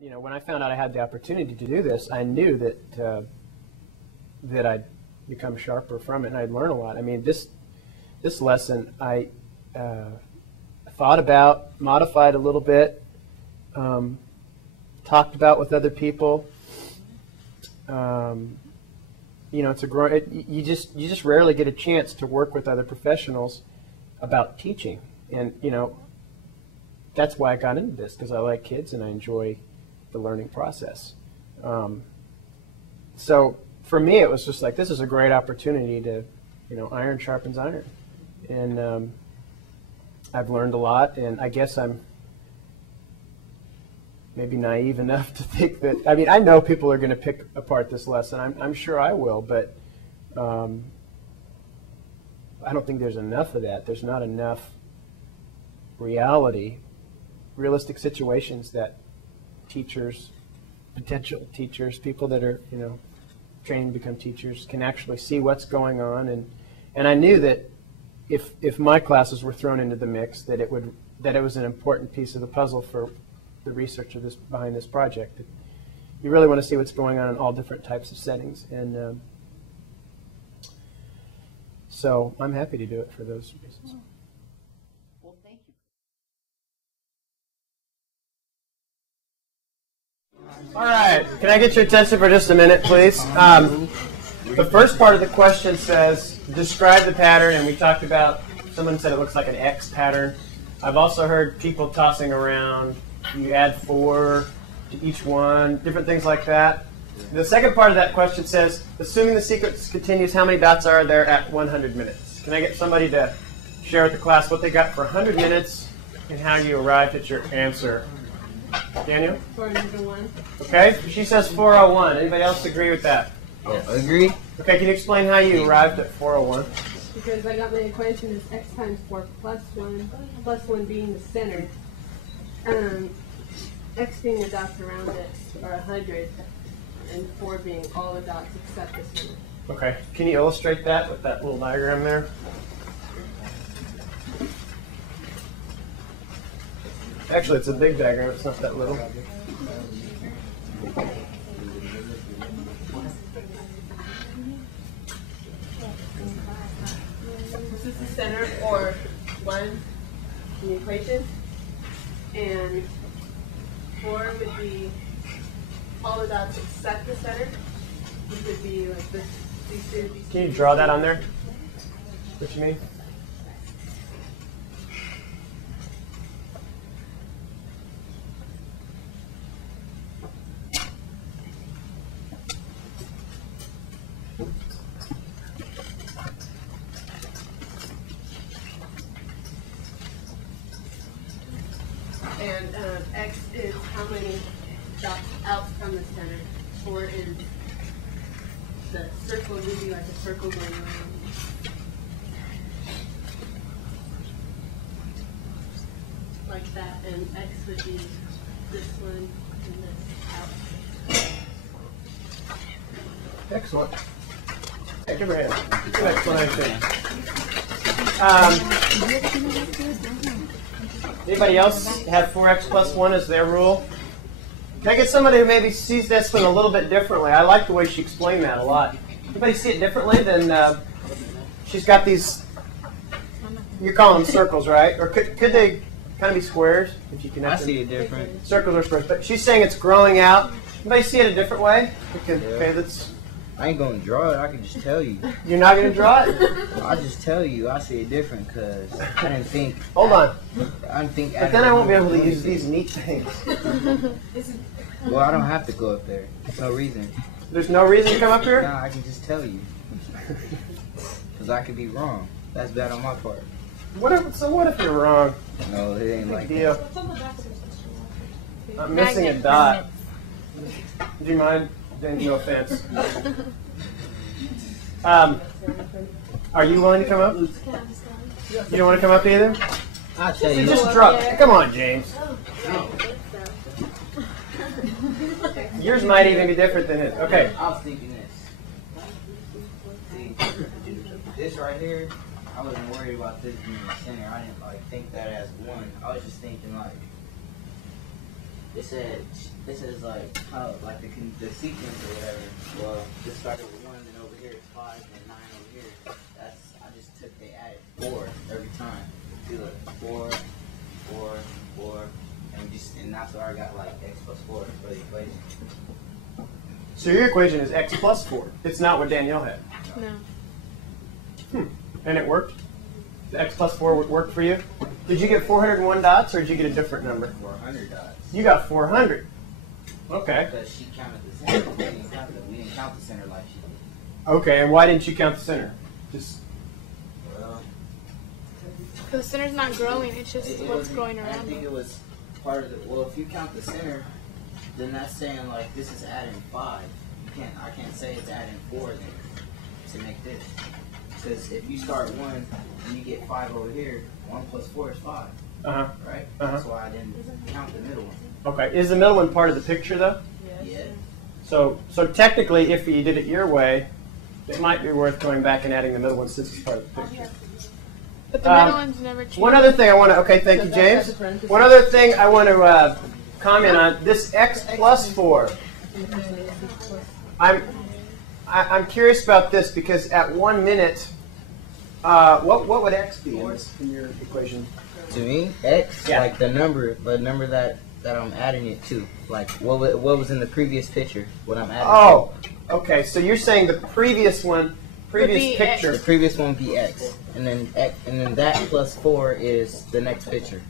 you know, when I found out I had the opportunity to do this, I knew that that I'd become sharper from it, and I'd learn a lot. I mean, this lesson I thought about, modified a little bit, talked about with other people. You know, you just rarely get a chance to work with other professionals about teaching, and you know, that's why I got into this, because I like kids and I enjoy the learning process. So for me, it was just like, this is a great opportunity to, you know, iron sharpens iron, and I've learned a lot, and I guess I'm maybe naive enough to think that, I mean, I know people are going to pick apart this lesson. I'm sure I will, but I don't think there's enough of that. There's not enough realistic situations that teachers, potential teachers, people that are, you know, training to become teachers can actually see what's going on. And I knew that if my classes were thrown into the mix, that it was an important piece of the puzzle for the research of behind this project. You really want to see what's going on in all different types of settings, and so I'm happy to do it for those reasons. Well, thank you. All right, can I get your attention for just a minute, please? The first part of the question says, describe the pattern, and we talked about, someone said it looks like an X pattern. I've also heard people tossing around, you add 4 to each one, different things like that. The second part of that question says, assuming the sequence continues, how many dots are there at 100 minutes? Can I get somebody to share with the class what they got for 100 minutes and how you arrived at your answer? Daniel? 401. Okay, she says 401. Anybody else agree with that? Yes. Agree. Okay, can you explain how you arrived at 401? Because I got my equation as x times 4 plus 1 being the center. X being the dots around it are 100, and 4 being all the dots except the center. Okay, can you illustrate that with that little diagram there? Actually, it's a big diagram, it's not that little. This is the center, or 1 in the equation, and 4 would be all the dots except the center, which would be like this. These two. Can you draw that on there? What you mean? And X is how many dots out from the center. 4 is the circle, would be like a circle going around. Like that, and X would be this one and this out. Excellent. Okay, give her a hand. Good explanation. Anybody else have 4x plus 1 as their rule? Can I get somebody who maybe sees this one a little bit differently? I like the way she explained that a lot. Anybody see it differently than she's got these, you're calling them circles, right? Or could they kind of be squares? If you connect I see it different. Circles or squares. But she's saying it's growing out. Anybody see it a different way? Okay, that's... I ain't going to draw it. I can just tell you. You're not going to draw it? I'll just tell you. I see it different because I didn't think. Hold on. I didn't think. But then I won't be able to use these neat things. Well, I don't have to go up there. There's no reason. There's no reason to come up here? Nah, I can just tell you. Because I could be wrong. That's bad on my part. What if you're wrong? No, it ain't like Big deal. that. I'm missing a dot. Do you mind? Then no offense. Are you willing to come up? You don't want to come up either? I'll tell you. Just drop. Come on, James. Yours might even be different than his. Okay. I was thinking this. See, this right here, I wasn't worried about this being the center. I didn't like think that as 1. I was just thinking like it said, this is like how, like the sequence or whatever. Well, this started with 1, then over here it's 5, and 9 over here. I just took, they added 4 every time. See, look, 4, 4, 4, and that's where I got like x plus 4 for the equation. So your equation is x plus 4. It's not what Danielle had. No. And it worked? The x plus 4 would work for you? Did you get 401 dots, or did you get a different number? 400 dots. You got 400. Okay. Because she counted the center. We didn't count the center like she did. Okay, and why didn't you count the center? Just Well, Because the center's not growing, it's just what's growing I around think it. it was part of the, well, if you count the center, then that's saying like this is adding 5. I can't say it's adding 4 then to make this. Because if you start 1 and you get 5 over here, 1 plus 4 is 5. Uh-huh. Right? Uh-huh. That's why I didn't count the middle one. Okay. Is the middle one part of the picture, though? Yeah. So technically, if you did it your way, it might be worth going back and adding the middle one since it's part of the picture. But the middle one's never changed. One other thing I want to, okay, thank you, James. One other thing I want to comment on, this x plus 4. I'm curious about this because at 1 minute, what would x be in your equation? To me, x, Yeah. like the number that I'm adding it to. Like what was in the previous picture, what I'm adding Oh, okay. So you're saying the previous one, previous be picture. to. The previous one would be x. And then that plus 4 is the next picture.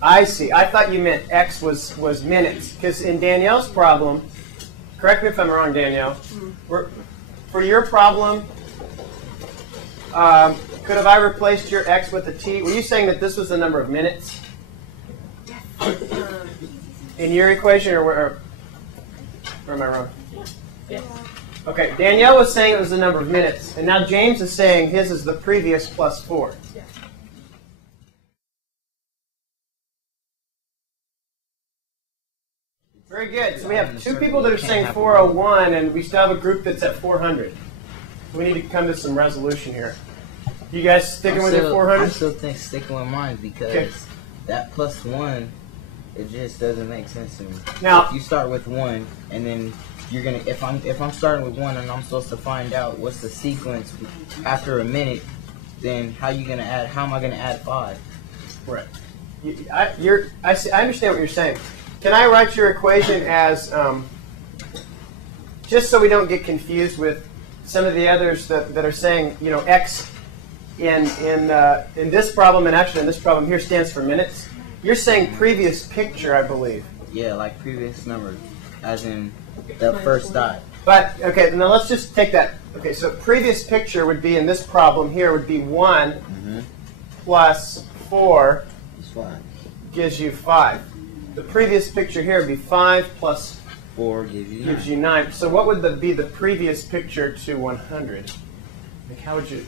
I see. I thought you meant x was minutes. Because in Danielle's problem, correct me if I'm wrong, Danielle, for your problem, could have I replaced your x with a t? Were you saying that this was the number of minutes? In your equation, or am I wrong? Yes. Okay, Danielle was saying it was the number of minutes, and now James is saying his is the previous plus 4. Very good. So we have 2 people that are saying 401, and we still have a group that's at 400. We need to come to some resolution here. You guys sticking with your 400? I'm still sticking with mine because that plus 1, it just doesn't make sense to me. Now, if you start with 1 and then you're gonna, if I'm starting with 1 and I'm supposed to find out what's the sequence after a minute, then how am I gonna add 5? Right. I understand what you're saying. Can I write your equation as, just so we don't get confused with some of the others that are saying, you know, x in this problem, and actually in this problem here, stands for minutes. You're saying previous picture, I believe. Yeah, like previous number, as in the first dot. But, okay, now let's just take that. Okay, so previous picture would be, in this problem here, would be 1 plus 4 It's 5. gives you 5. The previous picture here would be 5 plus 4 gives you 9. So what would be the previous picture to 100? Like, how would you?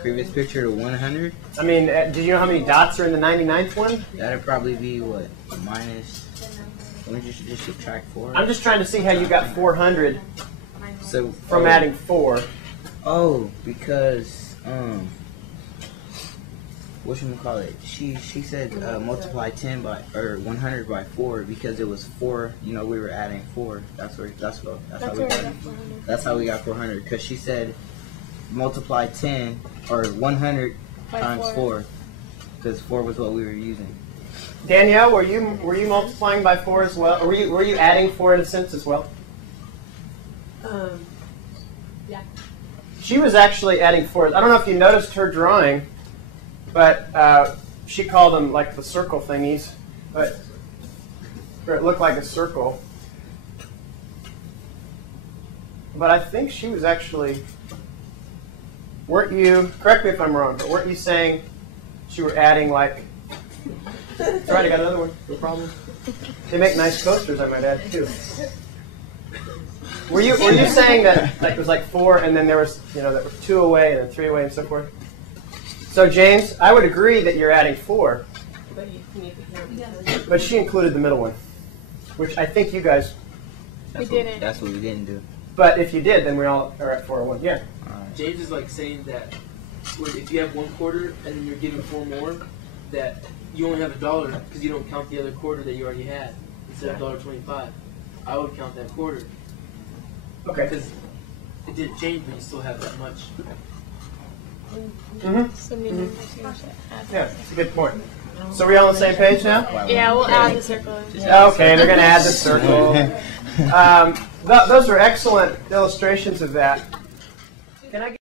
Previous picture to 100? I mean, do you know how many dots are in the 99th one? That'd probably be what? Minus. Let me just subtract 4. I'm just trying to see how you got 400 So from adding 4. Oh, because whatchamacallit? She said multiply 100 by 4 because it was 4. You know, we were adding 4. That's how we got 400. Because she said multiply 10 or 100 By times 4. 4 because 4 was what we were using. Danielle, were you multiplying by 4 as well? Or were you adding 4 in a sense as well? Yeah. She was actually adding 4. I don't know if you noticed her drawing, but she called them like the circle thingies, but it looked like a circle. But I think she was actually, weren't you, correct me if I'm wrong, but weren't you saying she were adding like, that's right, I got another one, no problem. They make nice coasters, I might add, too. Were you saying that like it was like 4 and then there was, you know, that was 2 away and then 3 away and so forth? So James, I would agree that you're adding 4, but she included the middle one, which I think you guys. Didn't. That's what we didn't do. But if you did, then we all are at 401. Yeah. James is like saying that if you have 1/4 and then you're giving 4 more, that you only have $1 because you don't count the other quarter that you already had instead of $1.25. I would count that quarter. Okay. Because it didn't change, but you still have that much. Yeah, that's a good point. So we all on the same page now? Yeah, we'll add the circle. Okay, they're going to add the circle. Those are excellent illustrations of that. Can I get